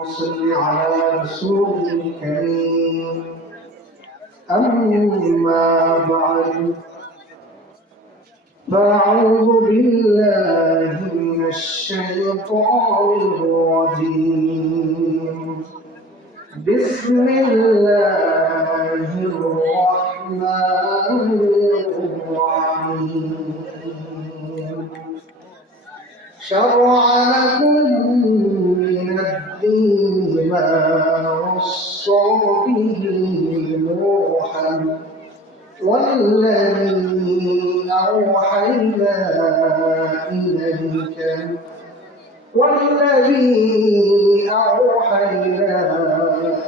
وصل على رسول الكريم. أما بعد فأعوذ بالله من الشيطان الرجيم. بسم الله الرحمن الرحيم. شرع لكم الدين ما وصى به نوحا والذي أوحينا إليك والذي أوحينا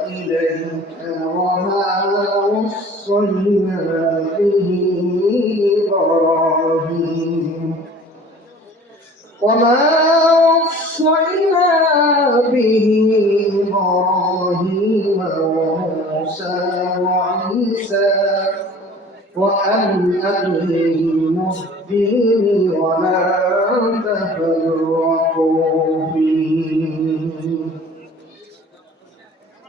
إليك وما وصينا به إبراهيم. وما وصينا به وموسى وعيسى وأن أقيموا الدين ولا تفرقوا فيه.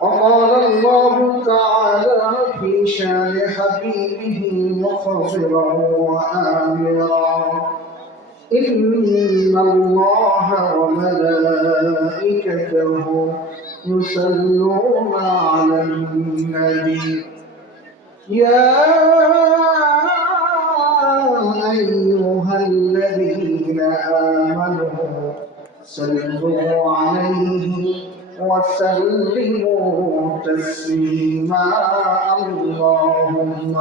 وقال الله تعالى في شان حبيبه مخبرا وآمرا. إن الله وملائكته يصلون على النبي. يا أيها الذين آمنوا صلوا عليه وسلموا تسليما. اللهم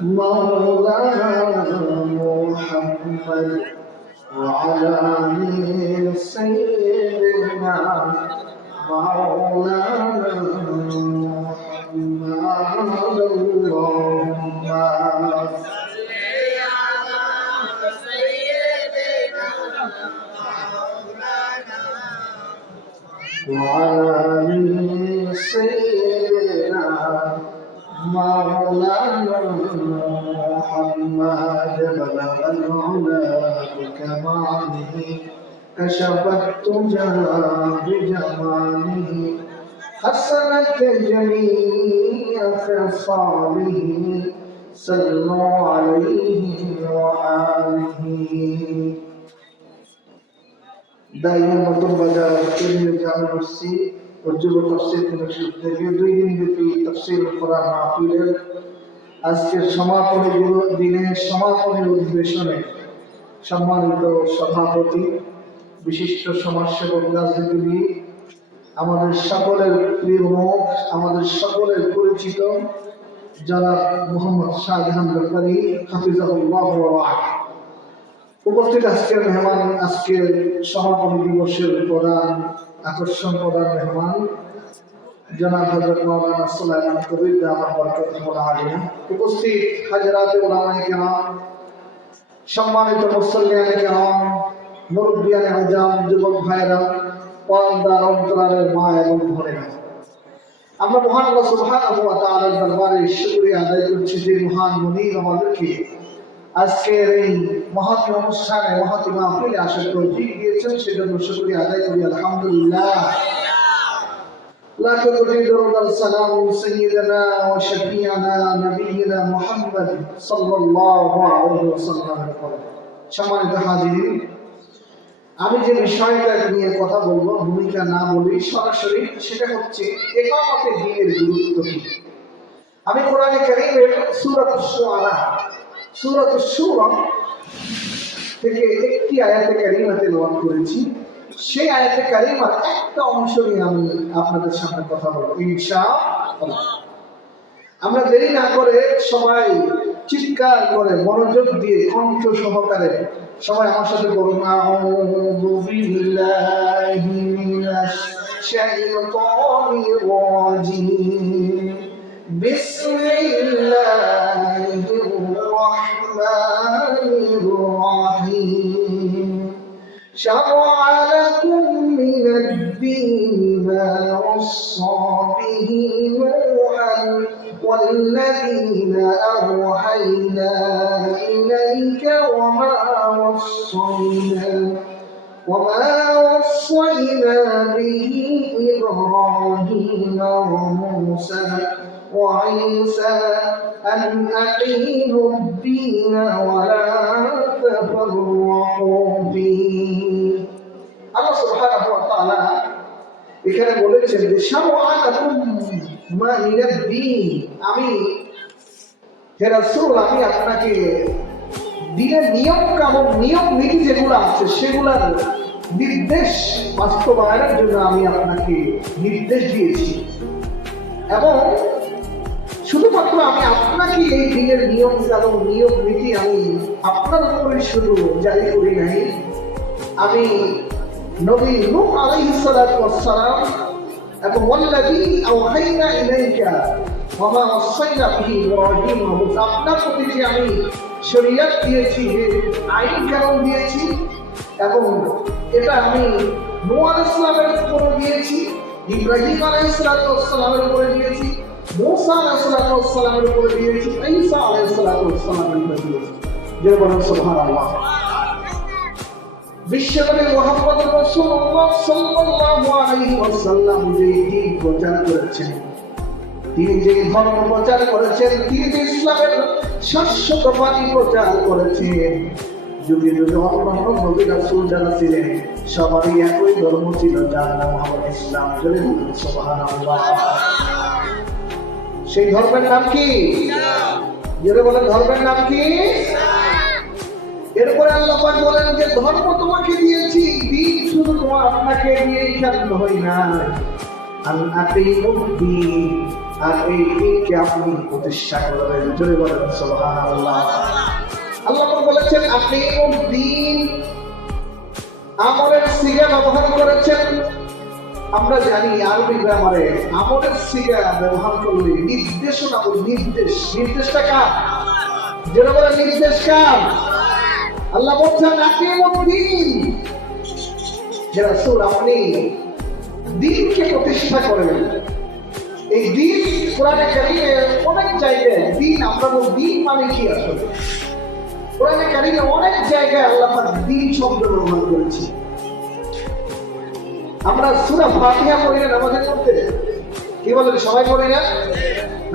مولانا محمد وعلى آل سيدنا مولانا محمد اللهم وعلى آل سيدنا مولانا عما جبل العلا بكماله كشفت الدجى بجماله حسنت جميع خصاله صلوا عليه وآله دائما مطلوب بدأ تلمي جامع السي وجب التفسير من الشيخ دوي تفسير القرآن معقولا আজকের সমাপনী দিনের সমাপনী অধিবেশনে সম্মানিত সভাপতি, বিশিষ্ট সমাজসেবক, রাজনীতিবিদ, আমাদের সকলের প্রিয় মুখ, আমাদের সকলের পরিচিত যারা মোহাম্মদ শাহজাহান ব্যাপারী হাফিজাহুল্লাহ। উপস্থিত আজকের মেহমান আজকের সমাপনী দিবসের প্রধান আকর্ষণ প্রধান মেহমান জনাব হজরত মৌলানা সুলাইমান কবির দামা বরকত আলিয়া উপস্থিত হাজরাতে ওলামায়ে কেরাম, সম্মানিত মুসল্লিয়ানে কেরাম, মুরব্বিয়ানে আজাম যুবক ভাইরা পর্দার অন্তরালের মা এবং বোনেরা। আমরা মহান আল্লাহ সুবহানাহু ওয়া তাআলার দরবারে শুকরিয়া আদায় করছি যে মহান মুনির আমাদেরকে আজকের এই মহৎ অনুষ্ঠানে মহৎ মাহফিলে আসার তৌফিক দিয়েছেন আলহামদুলিল্লাহ। দরুদ আর সালাম সাইয়্যিদানা ওয়া শফিয়ানা নবিয়িনা মুহাম্মদ সাল্লাল্লাহু আলাইহি ওয়াসাল্লামের সম্মানিত হাজিরিন, আমি যে বিষয়টা নিয়ে কথা বলব, ভূমিকা না বলি, সরাসরি সেটা হচ্ছে একামতে দিনের গুরুত্ব কি? আমি কোরআনে কারীমের সূরাত শুআরা, সূরাত থেকে একটি আয়াতে কারিমা তেলাওয়াত করেছি। সেই আয়াতে কারিমার একটা অংশ নিয়ে আমি আপনাদের সামনে কথা বলবো ইনশাআল্লাহ আমরা দেরি না করে সবাই চিৎকার করে মনোযোগ দিয়ে কণ্ঠ সহকারে সবাই আমার সাথে বলুন আউযু বিল্লাহি মিনাশ শাইতানির রাজিম বিসমিল্লাহির রাহমানির রাহিম شرع لكم من ما وصى به نوحا والذين أوحينا إليك وما وصينا وما وصينا به إبراهيم وموسى وعيسى أن أقيموا الدين ولا تفرقوا فيه. الله سبحانه وتعالى এখানে বলেছেন যে আমি, হে রাসূল, আমি আপনাকে দিনের নিয়ম কানুন, নিয়ম নীতি যেগুলো আছে, সেগুলার নির্দেশ বাস্তবায়নের জন্য আমি আপনাকে নির্দেশ দিয়েছি। এবং শুধুমাত্র আমি আপনাকে এই দিনের নিয়ম কানুন, নিয়ম নীতি আমি আপনার উপরে শুধু জারি করি নাই। আমি নবী নূহ আলাইহিস সালাতু ওয়াস সালাম এবং ওয়াল্লাযী আওহাইনা ইলাইকা ওয়া মা ওয়াসাইনা বিহি ইব্রাহিম ওয়া আপনার প্রতি যে আমি শরীয়ত দিয়েছি যে আইন কানুন দিয়েছি এবং এটা আমি নূহ আলাইহিস সালামের উপরে দিয়েছি, ইব্রাহিম আলাইহিস সালাতু ওয়াস সালামের উপরে দিয়েছি, মূসা আলাইহিস সালাতু ওয়াস সালামের উপরে দিয়েছি, ঈসা আলাইহিস সালাতু ওয়াস সালামের উপরে দিয়েছি। যে বলেন সুবহানাল্লাহ। বিশ্বনবী মুহাম্মদ রাসূলুল্লাহ সাল্লাল্লাহু আলাইহি ওয়াসাল্লাম যে দিন প্রচার করেছেন তিনি যে ধর্ম প্রচার করেছেন তিনি যে ইসলামের শাশ্বত বাণী প্রচার করেছেন যুগে যুগে অন্যান্য নবী রাসূল যারা ছিলেন সবারই একই ধর্ম ছিল যার নাম হলো ইসলাম। জোরে বলুন সুবহানাল্লাহ। সেই ধর্মের নাম কি? জোরে বলেন ধর্মের নাম কি? এরপরে আল্লাহ পাক বলেন যে, ধর্ম তোমাকে দিয়েছি, দিন শুধু তোমার আপনাকে দিয়েই খেলানো হয় না। আপনি মুক্তি আর এই দিনকে আপনি প্রতিষ্ঠা করবেন। জোরে বলেন, সুবহানাল্লাহ। আল্লাহ পাক বলেছেন আপনি আমলের সিগা ব্যবহার করেছেন। আমরা জানি আরবি গ্রামারে আমলের সিগা ব্যবহার করলে নির্দেশনা নির্দেশ, নির্দেশটা কার? যেটা বলে নির্দেশ কার? আল্লাহ বলছেন যে রাসূল আপনি দিনকে প্রতিষ্ঠা করেন। এই দিন কোরআনে কারিমে অনেক জায়গায় দিন আমরা বলি, দিন মানে কি আসলে? কোরআনে কারিমে অনেক জায়গায় আল্লাহ দিন শব্দ ব্যবহার করেছে আমরা সূরা ফাতিহা পড়ি না নামাজের মধ্যে? কি বলেন, সবাই পড়ি না?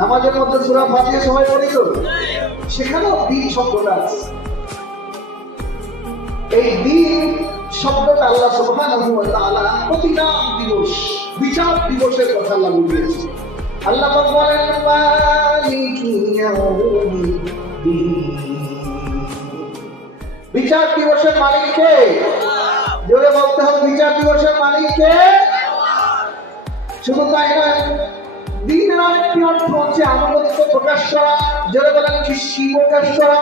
নামাজের মধ্যে সূরা ফাতিহা সবাই পড়ি তো? সেখানেও দিন শব্দটা আছে। এই দিন শব্দটা আল্লাহ সুবহানাহু ওয়া প্রতিদান দিবস, বিচার দিবসের কথা আল্লাহ বলেছে। আল্লাহ বলেন বিচার দিবসের মালিক কে? জোরে বলতে হবে, বিচার দিবসের মালিক কে? শুধু তাই নয়, দিনের আরেকটি অর্থ হচ্ছে আনুগত্য প্রকাশ করা। জোরে বলেন কৃষি প্রকাশ করা।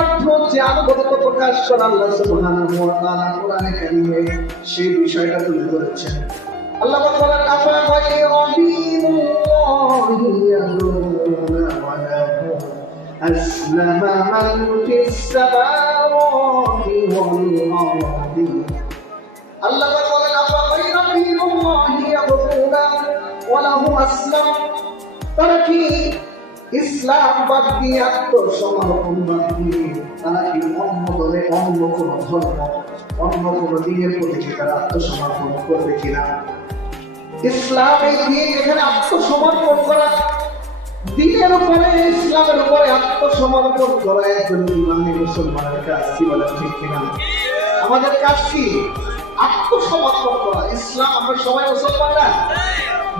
অর্থ হচ্ছে আনুগত্য প্রকাশ করা আল্লাহ সুবহানাহু ওয়া তাআলা কোরআনে কারীমে। সেই বিষয়টা তুলে ধরেছেন আল্লাহ পাক বলেন, আফা গায়রা দীনুল্লাহি ইয়াবুনা ওয়া সামাওয়াতি ওয়াল আরদি। আল্লাহ পাক বলেন, আফা গায়রা দীনুল্লাহি ইয়াবুনা ওয়া লাহু আসলাম। তারা ইসলাম বাদ দিয়ে আত্মসমর্পণ বাদ দিয়ে তারা কি অন্য দলে অন্য কোন ধর্ম, অন্য কোন দিনের প্রতি কি তারা আত্মসমর্পণ করবে কিনা। ইসলাম এই এখানে আত্মসমর্পণ করা, দিনের উপরে ইসলামের উপরে আত্মসমর্পণ করা একজন ইমানি মুসলমানের কাজ কি বলে ঠিক কিনা? আমাদের কাজ কি? আত্মসমর্পণ করা। ইসলাম আমরা সবাই মুসলমান না?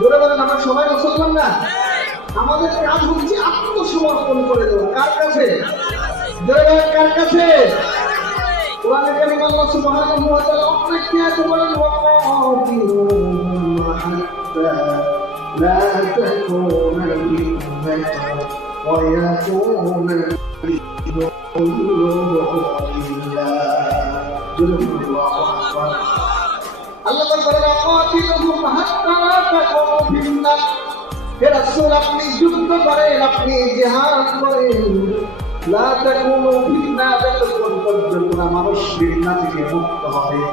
ধরে বলেন, আমরা সবাই মুসলমান না? আমাদের কাজ হচ্ছে আত্মসমর্পণ করে দেওয়া। কার কাছে? কার কাছে? কোরআনে কারিম আল্লাহ আপনি যুদ্ধ করেন, আপনি জিহাদ করেন। লা না থেকে মুক্ত হবে।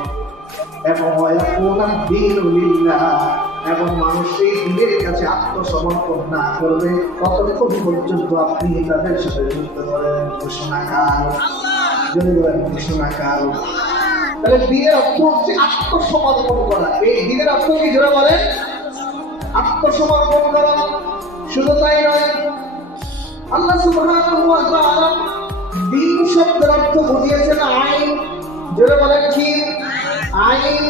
এবং ওয়াকুনা দীনু কাছে আত্মসমর্পণ না করবে, ততক্ষণ পর্যন্ত আপনি তাদের সাথে যুক্ত করেন। ঘোষণাকাল যদি ঘোষণাকাল তাহলে দিনের অর্থ হচ্ছে আত্মসমর্পণ করা। এই দিনের অর্থ কি? যারা বলেন। আত্মসমর্পণ করা শুধু তাই নয় আল্লাহ সুবহানাহু ওয়া তাআলা দিন শব্দের অর্থ বুঝিয়েছেন আইন যারা বলেন কি আইন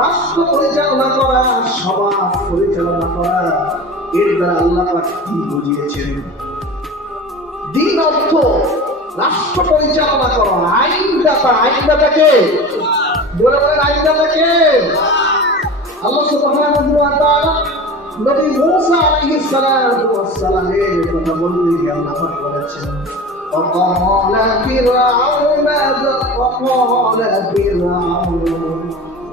রাষ্ট্র পরিচালনা করা সমাজ পরিচালনা করা এর দ্বারা আল্লাহ পাক কি বুঝিয়েছেন দিন অর্থ রাষ্ট্র পরিচালনা করা আইনদাতা আইনদাতাকে বলে বলেন আইনদাতাকে আল্লাহ সুবহানাহু ওয়া তাআলা নবী মূসা আলাইহিস সালাতু ওয়াস সালামের কথা বলতে গিয়ে আল্লাহ পাক বলেছেন وقال فرعون وقال فرعون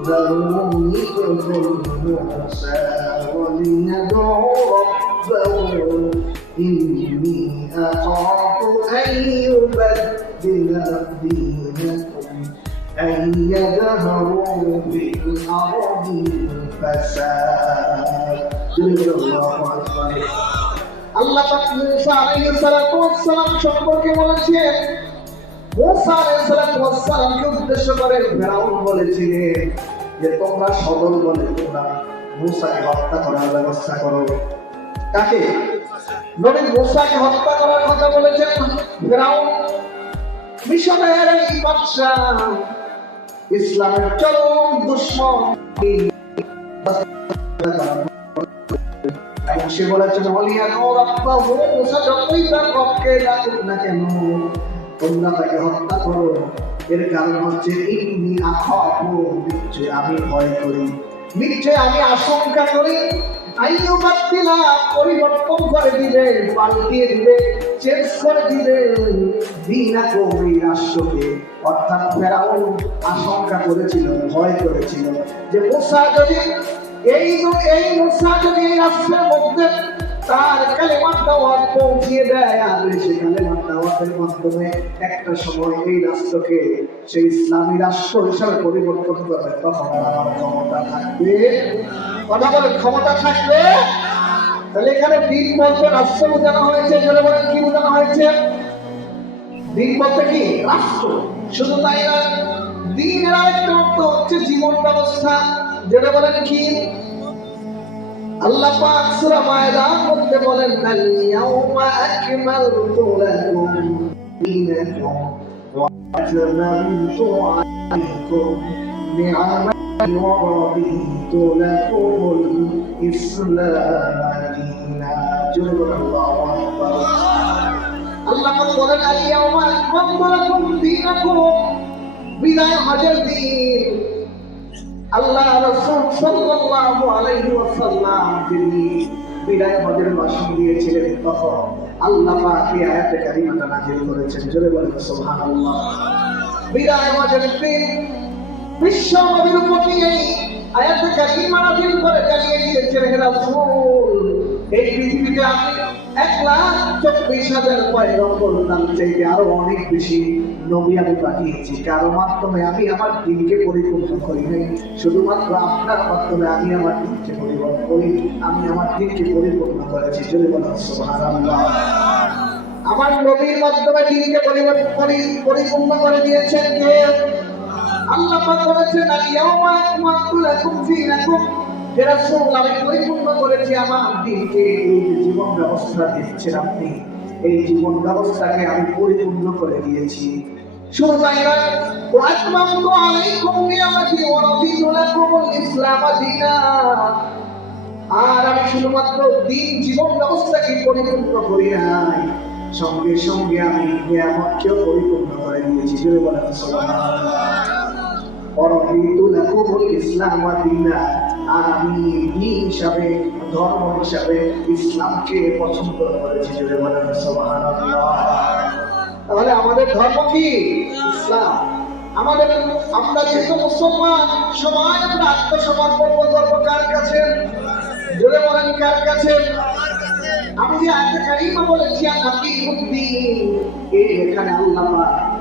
ذروني اقتل موسى وليدع ربه إني أخاف أن يبدل دينكم أن يظهروا في الأرض الفساد الله أكبر আল্লাহ মুসা আলাইহিস সালাতু ওয়াস সালাম সম্পর্কে বলেছেন মুসা আলাইহিস সালাতু ওয়াস সালামকে উদ্দেশ্য করে ফেরাউন বলেছিলেন যে, তোমরা সদল বলে তোমরা মুসাকে হত্যা করার ব্যবস্থা করো। তাকে নবী মুসাকে হত্যা করার কথা বলেছেন ফেরাউন। মিশনের এই বাদশাহ, ইসলামের চরম দুশ্মন। সে যতই তার রবকে ডাকুক না কেন, তোমরা তাকে হত্যা করো। এর কারণ হচ্ছে নিশ্চয় আমি ভয় করি। নিশ্চয় আমি আশঙ্কা করি। আইয়ু বাতিলা পরিবর্তন করে দিবে, পাল্টিয়ে দিবে, চেঞ্জ করে দিবে। দিনা কবি রাষ্ট্রকে, অর্থাৎ ফেরাউন আশঙ্কা করেছিল, ভয় করেছিল যে মুসা যদি এই এই মুসা যদি রাষ্ট্রের মধ্যে তার দাওয়াত পৌঁছিয়ে দেয়, আর সে কালেমার দাওয়াতের মাধ্যমে একটা সময় এই রাষ্ট্রকে সেই ইসলামী রাষ্ট্র হিসাবে পরিবর্তন করবে। তখন আমার ক্ষমতা থাকবে। কথা বলে, ক্ষমতা থাকবে? তাহলে এখানে দিন বলতে রাষ্ট্র বোঝানো হয়েছে বলে কি বোঝানো হয়েছে? দিন বলতে কি? রাষ্ট্র। শুধু তাই না আরেকটা অর্থ হচ্ছে জীবন ব্যবস্থা। যেটা বলেন কি? আল্লাহ পাক সূরা বলেন, আল ইয়াউমা আকমালতু লাকুম দীনাকুম ওয়া আতমামতু আলাইকুম নি'মাতি ওয়া রাদিতু লাকুমুল ইসলাম দীনা জুরুল আল্লাহু আকবার আল্লাহ পাক বলেন, আল ইয়াউমা আকমালতু দীনাকুম, বিদায় হজের দিন। আল্লাহ রাসূল সাল্লাল্লাহু আলাইহি ওয়াসাল্লাম তিনি বিদায় হজের ভাষণ দিয়েছিলেন তখন। আল্লাহ পাক এই আয়াতে কারিমাটা নাযিল করেছেন। জোরে বলেন, সুবহানাল্লাহ। বিদায় হজের দিন বিশ্ব নবীর উপর এই আয়াতে কারিমা নাযিল করে জানিয়ে দিয়েছেন, হে রাসূল। এই পৃথিবীতে আপনি এক লাখ চব্বিশ হাজার পয়গম্বর তার চাইতে আরও অনেক বেশি নবী আমি পাঠিয়েছি। কারও মাধ্যমে আমি আমার দিনকে পরিপূর্ণ করি নাই। শুধুমাত্র আপনার মাধ্যমে আমি আমার দিনকে পরিবর্তন করি। আমি আমার দিনকে পরিপূর্ণ করেছি। বলেন আমার নবীর মাধ্যমে দিনকে পরিবর্তন পরিপূর্ণ করে দিয়েছেন কে? আল্লাহ বলেছেন আল ইয়াউমা আকমালতু লাকুম দীনাকুম। হে রাসূল, আমি পরিপূর্ণ করেছি আমার দিনকে। এই জীবন ব্যবস্থা দিচ্ছেন আপনি। এই জীবন ব্যবস্থাকে আমি পরিপূর্ণ করে দিয়েছি। শুধু তাই নয় ওয়া রাদিতু লাকুমুল ইসলাম আর আমি শুধুমাত্র দিন জীবন ব্যবস্থাকে পরিপূর্ণ করি নাই, সঙ্গে সঙ্গে আমি নিয়ামতকেও করে দিয়েছি। অরবিতু লাকুমুল ইসলাম দীনা। আর আমি দিন হিসাবে, ধর্ম হিসাবে ইসলামকে পছন্দ করেছি যদি বলেন তাহলে আমাদের ধর্ম কি? ইসলাম। আমাদের আমরা যেহেতু মুসলমান, সবাই আমরা আত্মসমর্পণ করব কার কাছে? জোরে বলেন, কার কাছে? আমি যে আজকে কারিমা বলেছি এই এখানে আল্লাহ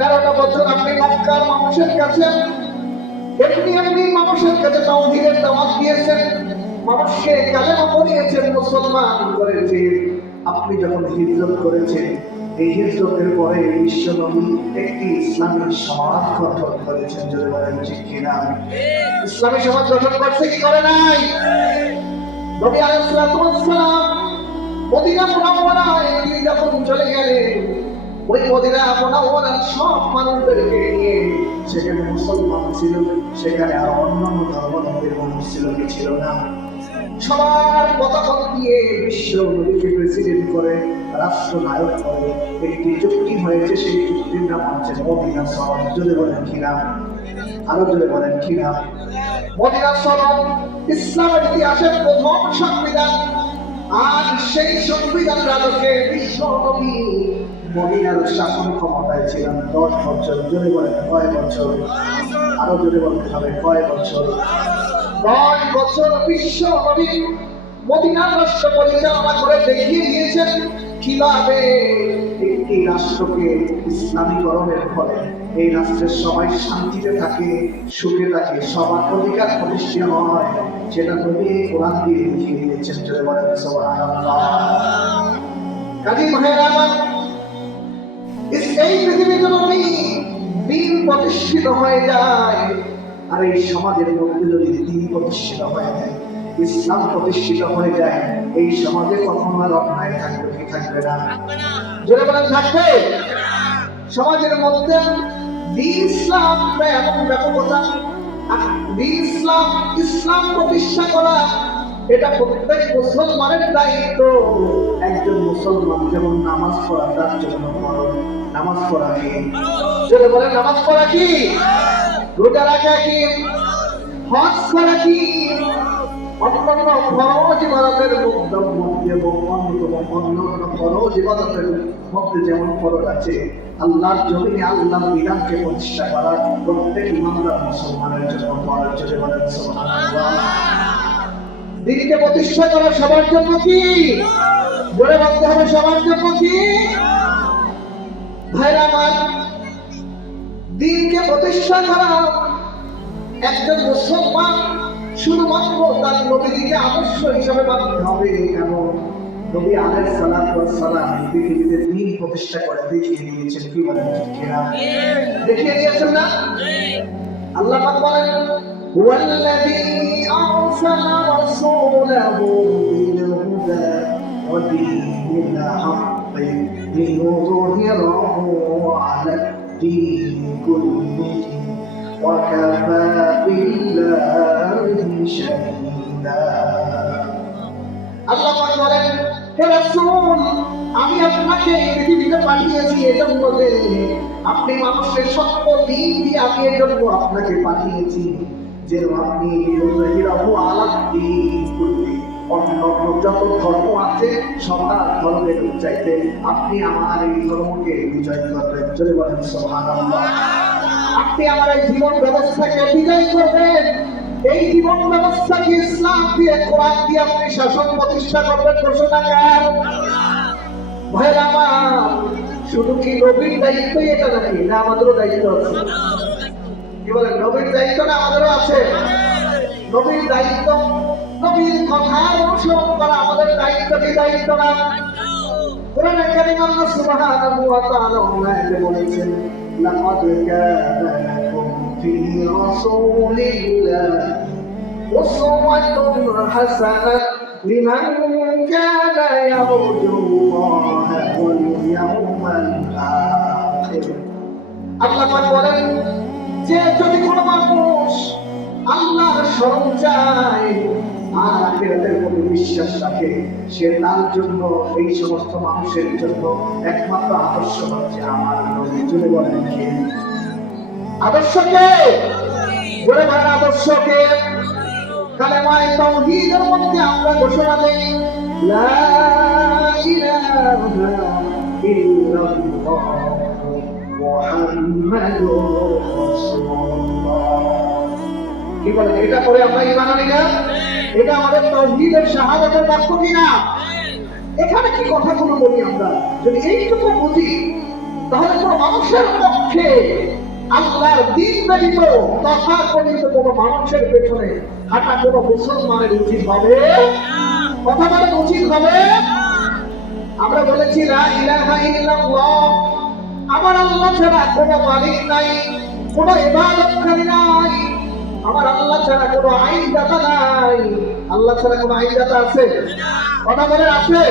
তেরোটা বছর আপনি মক্কার মানুষের কাছে, এমনি এমনি মানুষের কাছে তাওহীদের দাওয়াত দিয়েছেন, মানুষকে কালেমা পড়িয়েছেন, মুসলমান করেছেন আপনি যখন হিজরত করেছেন, এই হিজরতের পরে বিশ্ব নবী একটি ইসলামী সমাজ গঠন করেছেন যদি বলেন ঠিক কিনা? ইসলামী সমাজ গঠন করছে কি করে নাই? নবী আলাইহিস সালাম মদিনা মুনাওয়ারায় তিনি যখন চলে গেলেন ওই মদিনা আপনা মুনাওয়ারার সব মানুষদেরকে নিয়ে সেখানে মুসলমান ছিল, সেখানে আর অন্যান্য ধর্মাবলম্বী মানুষ ছিল কি ছিল না। সবার দিয়ে প্রেসিডেন্ট করে, রাষ্ট্রনায়ক করে। একটি চুক্তি হয়েছে, সেই চুক্তির নাম হচ্ছে মদিনা বলেন কিনা আরও যদি বলেন কিনা মদিনা সনদ ইসলামের ইতিহাসের প্রথম সংবিধান। আর সেই সংবিধান রাজকে বিশ্ব নবী মদিনার শাসন ক্ষমতায় ছিলেন দশ বছর, জোরে বলেন কয় বছর? আরও জোরে বলতে হবে, কয় বছর? দশ বছর বিশ্ব নবী মদিনার রাষ্ট্র পরিচালনা করে দেখিয়ে দিয়েছেন কীভাবে একটি রাষ্ট্রকে ইসলামীকরণের ফলে এই রাষ্ট্রের সবাই শান্তিতে থাকে, সুখে থাকে, সবার অধিকার প্রতিষ্ঠিত হয় সেটা নবী কোরআন দিয়ে দেখিয়ে দিয়েছেন বলেন সুবহানাল্লাহ। কাজী ভাইয়েরা এই পৃথিবীতে নবী দিন প্রতিষ্ঠিত হয়ে যায়, আর এই সমাজের মধ্যে যদি দিন প্রতিষ্ঠিত হয়ে যায়, ইসলাম প্রতিষ্ঠিত হয়ে যায়, এই সমাজে কখনো আর অন্যায় থাকবে কি থাকবে না? জোরে বলেন, থাকবে? সমাজের মধ্যে দিন ইসলাম এমন ব্যাপকতা দিন ইসলাম ইসলাম প্রতিষ্ঠা করা এটা প্রত্যেক মুসলমানের দায়িত্ব। একজন মুসলমান যেমন নামাজ পড়া, তার জন্য নামাজ পড়া কি? যদি বলে নামাজ পড়া কি? রোজা রাখা কি? হজ করা কি? আছে প্রতিষ্ঠা করা প্রত্যেক মুসলমানের জন্য দিনকে প্রতিষ্ঠা করা সবার জন্য কি? বলে বলতে হবে সবার জন্য কি? ভাইরা আমার দিনকে প্রতিষ্ঠা করা একজন মুসলমান শুধুমাত্র তার নবীকে আদর্শ হিসাবে মানতে হবে কেন নবী আলাইহিস সালাতু ওয়াস সালাম পৃথিবীতে দিন প্রতিষ্ঠা করে দেখিয়ে দিয়েছেন। কি বলেন? দেখিয়ে দিয়েছেন না? আল্লাহ পাক বলেন هو الذي أرسل رسوله بالهدى ودين الحق ليظهره على الدين كله وكفى بالله شهيدا আল্লাহ পাক বলেন হে রাসূল আমি আপনাকে এই পৃথিবীতে পাঠিয়েছি এজন্য যে আপনি মানুষের সত্য দিন দিয়ে আমি এজন্য আপনাকে পাঠিয়েছি যেন আপনি আলা দিন করবে অন্য অন্য যত ধর্ম আছে সবার ধর্মের চাইতে আপনি আমার এই ধর্মকে বিজয় করবেন চলে বলেন সুবহানাল্লাহ আপনি আমার এই জীবন ব্যবস্থাকে বিজয় করবেন এই জীবন ব্যবস্থাকে ইসলাম দিয়ে কোরআন দিয়ে আপনি শাসন প্রতিষ্ঠা করবেন ঘোষণাকার ভাইরা আমার শুধু কি নবীর দায়িত্বই এটা নাকি না আমাদেরও দায়িত্ব আছে কি বলেন নবীর দায়িত্ব না আমাদেরও আছে। নবীর দায়িত্ব, নবীর কথা অনুসরণ করা আমাদের দায়িত্ব, কি দায়িত্ব না? কোরআনে কারীম আল্লাহ সুবহানাহু ওয়া তাআলা আয়াতে বলেছেন, লাকাদ কানা লাকুম ফি রাসূলিল্লাহ উসওয়াতুন হাসানাহ ইয়ারজু আল্লাহ ওয়াল ইয়াউমাল আখির. বলেন যে যদি কোনো মানুষ আল্লাহর স্মরণ চায়, আর আখিরাতের প্রতি বিশ্বাস রাখে, সে তার জন্য, এই সমস্ত মানুষের জন্য একমাত্র আদর্শ হচ্ছে আমার নবী। চলে বলেন কে? আদর্শকে বলে বলেন আদর্শকে কালেমায় তাওহীদের মধ্যে আমরা ঘোষণা দেই, লা ইলাহা ইল্লাল্লাহ। মুহাম্মাদুর কি বলেন এটা করে আমরা ইমান আনি না? এটা আমাদের তাওহীদের শাহাদাতের বাক্য কিনা? এখানে কি কথাগুলো বলি আমরা? যদি এইটুকু বুঝি, তাহলে কোনো মানুষের পক্ষে আল্লাহর দিন ব্যতীত তথা কথিত কোনো মানুষের পেছনে হাঁটা কোনো মুসলমানের উচিত হবে? কথা বলে উচিত হবে? আমরা বলেছি, লা ইলাহা ইল্লাল্লাহ। আমার আল্লাহ ছাড়া কোনো মালিক নাই, কোনো ইবাদতকারী নাই। আমার আল্লাহ ছাড়া কোনো আইনদাতা নাই। আল্লাহ ছাড়া কোনো আইনদাতা আছে? কথা বলে আছে?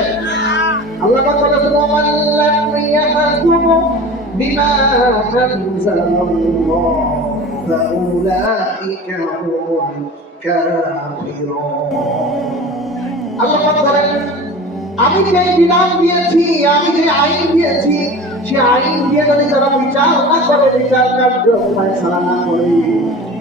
আল্লাহ পাক বলেছেন ওমান লাম ইয়াহকুম বিমা আনজালাল্লাহ আল্লাহ আমি যে বিধান দিয়েছি, আমি যে আইন দিয়েছি সে আইন দিয়ে যদি তারা বিচার না করে বিচার কার্য ফয়সালা না করে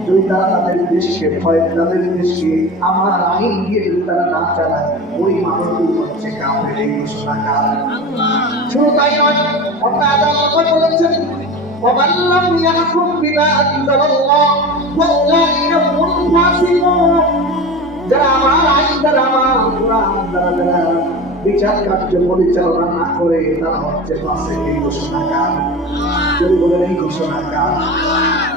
যদি তারা তাদের দেশকে ভয় তাদের দেশকে আমার আইন দিয়ে যদি তারা না চালায় ওই মানুষগুলো হচ্ছে কাপড়ের এই ঘোষণাকার শুধু তাই নয় অন্য আদালত বলেছেন ومن لم يحكم بما أنزل الله فأولئك هم الفاسقون যারা আমার আইন দ্বারা আমার কোরআন দ্বারা যারা বিচার কার্য পরিচালনা না করে তারা হচ্ছে পাশে এই ঘোষণাকার। যদি বলেন এই ঘোষণাকার।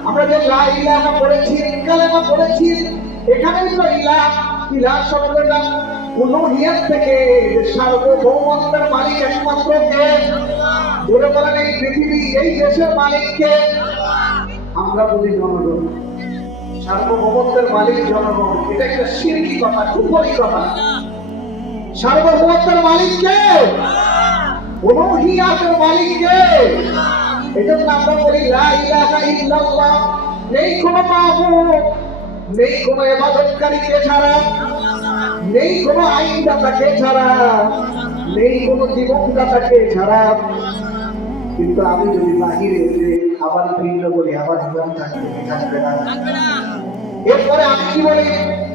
আমরা যে লা ইলাহা পড়েছি, কালেমা পড়েছি এখানে তো ইলাহ ইলাহ শব্দটা উলুহিয়াত থেকে যে সার্বভৌমত্বের মালিক একমাত্র কে? বলে বলেন এই পৃথিবী, এই দেশের মালিক কে? আমরা বলি জনগণ। সার্বভৌমত্বের মালিক জনগণ। এটা একটা সিরকি কথা, কুফরি কথা। সার্বভৌমত্বের মালিক কে উলুহিয়াতের মালিক কে এজন্য আমরা বলি, লা ইলাহা ইল্লাল্লাহ, নেই কোনো মাহবুব নেই কোনো ইবাদতকারীকে ছাড়া, নেই কোনো আইনদাতাকে ছাড়া, নেই কোনো জীবনদাতাকে ছাড়া। কিন্তু আমি যদি বাহিরে আবার ভিন্ন বলি, আবার ইমান থাকবে থাকবে না। এরপরে আমি কি বলি?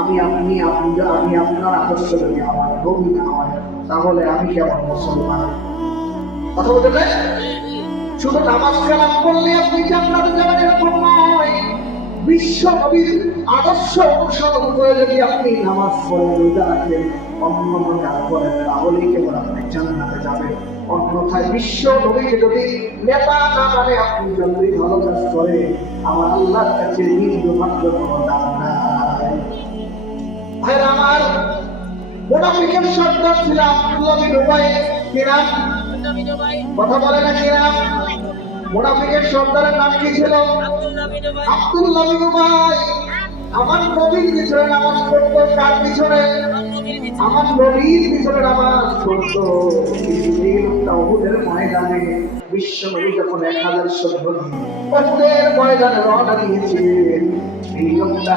আমি আপনি আমি আপনার আদর্শ যদি আমার নবী না হয় তাহলে আমি কেমন মুসলমান? কথা বলতে? শুধু নামাজ কালাম করলে আপনি জান্নাতে যাবেন এরকম নয়। বিশ্ব নবীর আদর্শ অনুসরণ করে যদি আপনি নামাজ পড়ে, রোজা রাখেন অন্য কাজ করেন তাহলেই কেবল আপনি জান্নাতে যাবেন? অন্যথায় বিশ্ব নবীকে যদি নেতা না মানে আপনি যদি ভালো কাজ করে আমার আল্লাহর কাছে মাত্র কোনো দাম নাই। ভাইরা আমার মোনাফিকের সর্দার ছিল আব্দুল্লাহ বিন উবাই কিরাম। কথা বলে না কিরাম মোনাফিকের সর্দারের নাম কি ছিল? আব্দুল্লাহ বিন উবাই আমার নবীর পিছনে নামাজ পড়তো, কার পিছনে? আমার নবীর পিছনে নামাজ পড়তো। তাহুদের ময়দানে বিশ্ব নবী যখন এক হাজার সভ্য তাহুদের ময়দানে রওনা দিয়েছিলেন, এই লোকটা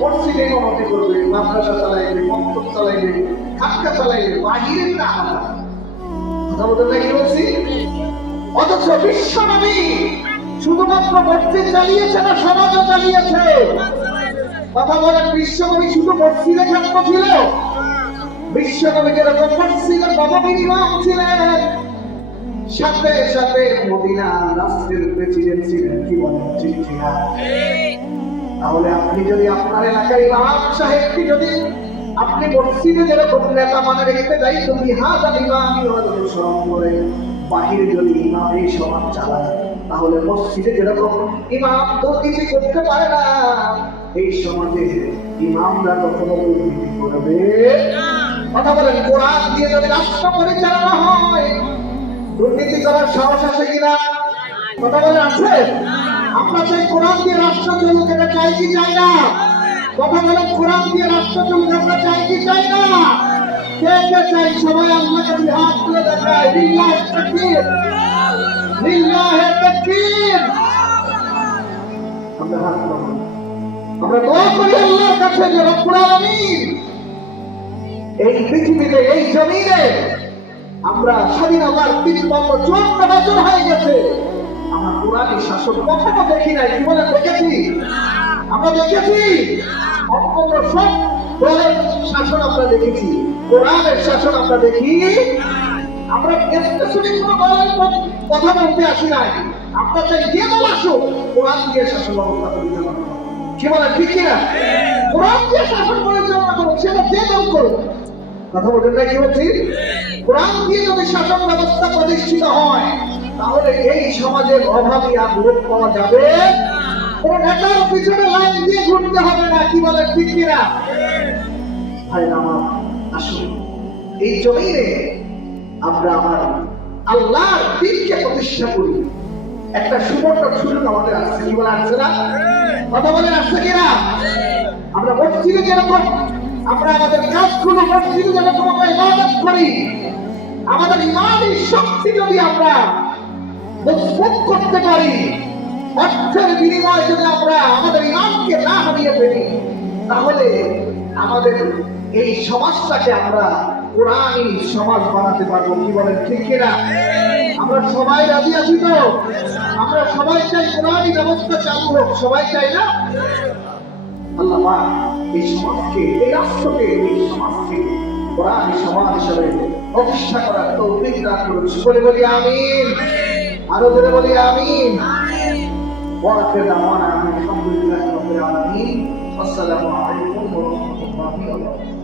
মসজিদে করবে, মাদ্রাসা চালাইবে, মক্তব চালাইবে, খাটকা চালাইবে বাহিরের বলছি? অথচ বিশ্ব নবী শুধুমাত্র মসজিদ চালিয়েছে না, সমাজও চালিয়েছে। কথা বলেন বিশ্বকবি শুধু মসজিদে ক্ষেত্র ছিল? বিশ্বকবি যেরকম মসজিদের নবমীর ছিলেন, সাথে সাথে মদিনা রাষ্ট্রের প্রেসিডেন্ট ছিলেন, কি বলেন, ঠিক তাহলে আপনি যদি আপনার এলাকার ইমাম সাহেবকে যদি আপনি মসজিদে যেরকম নেতা মানে রেখে যাই তুমি হাত আর ইমামি অনুসরণ করে, বাহিরে যদি ইমাম এই সমাজ চালায়, তাহলে মসজিদে যেরকম ইমাম দুর্নীতি করতে পারে না, এই সমাজে ইমামরা কখনো দুর্নীতি করবে কথা বলেন, কোরআন দিয়ে যদি রাষ্ট্র পরিচালনা হয়, দুর্নীতি করার সাহস আছে কিনা? কথা বলে আছে? আমরা চাই কোরআন দিয়ে রাষ্ট্র চলুক, এটা চাই কি চাই না? কথা বলে কোরআন দিয়ে রাষ্ট্র চলুক, আমরা চাই কি চাই না? কে কে চাই? সবাই আল্লাহকে হাত তুলে দেখায়। লিল্লাহ তাকবীর লিল্লাহ তাকবীর আমরা দোয়া করি আল্লাহর কাছে যে রব্বুল আলামিন এই পৃথিবীতে, এই জমিনে আমরা স্বাধীনতার তিপ্পান্ন চুয়ান্ন বছর হয়ে গেছে। কোরআনী শাসন কখনো দেখি নাই বলে দেখেছি? আমরা দেখেছি? শাসন আমরা দেখেছি। কোরআনের শাসন আমরা দেখি। কথা বলতে আসি নাই। আমরা চাই যে দল আসুক, কোরআন দিয়ে শাসন ব্যবস্থা করো। কি বলে, ঠিক কিনা? কোরআন শাসন পরিচালনা করুক সেটা যে করুক। কথা বলতে কি বলছি? কোরআন দিয়ে যদি শাসন ব্যবস্থা প্রতিষ্ঠিত হয় তাহলে এই সমাজের অভাবী আর লোক পাওয়া যাবে কোন নেতার পিছনে লাইন দিয়ে ঘুরতে হবে না, কি বলে ঠিক কিনা? ভাই আমার আসুন। এই জমিনে আমরা আমার আল্লাহর দিনকে প্রতিষ্ঠা করি। একটা সুবর্ণ সুযোগ আমাদের আসছে। কি বলে আসছে না? কথা বলে আসছে কিনা? আমরা মসজিদে যেরকম, আমরা আমাদের কাজগুলো মসজিদে যেরকম আমরা ইবাদত করি, আমাদের ইমানের শক্তি যদি আমরা মজবুত করতে পারি। অর্থের বিনিময়ে যদি আমরা আমাদের ইমানকে না হারিয়ে ফেলি, তাহলে আমাদের এই সমাজটাকে আমরা কোরআনই সমাজ বানাতে পারব। কি বলেন, ঠিক কিনা আমরা সবাই রাজি আছি তো? আমরা সবাই চাই কোরআনই ব্যবস্থা চালু হোক, সবাই চাই না? আল্লাহ এই সমাজকে, এই রাষ্ট্রকে, এই সমাজকে কোরআন সমাজ হিসেবে প্রতিষ্ঠা করার তৌফিক দান করুন। বলে বলি আমিন। আরও ধরে বলি আমি ওয়াকের দাওয়ানা আলহামদুলিল্লাহ রাব্বিল আলামিন। আসসালামু আলাইকুম ওয়া রাহমাতুল্লাহি ওয়া বারাকাতুহু।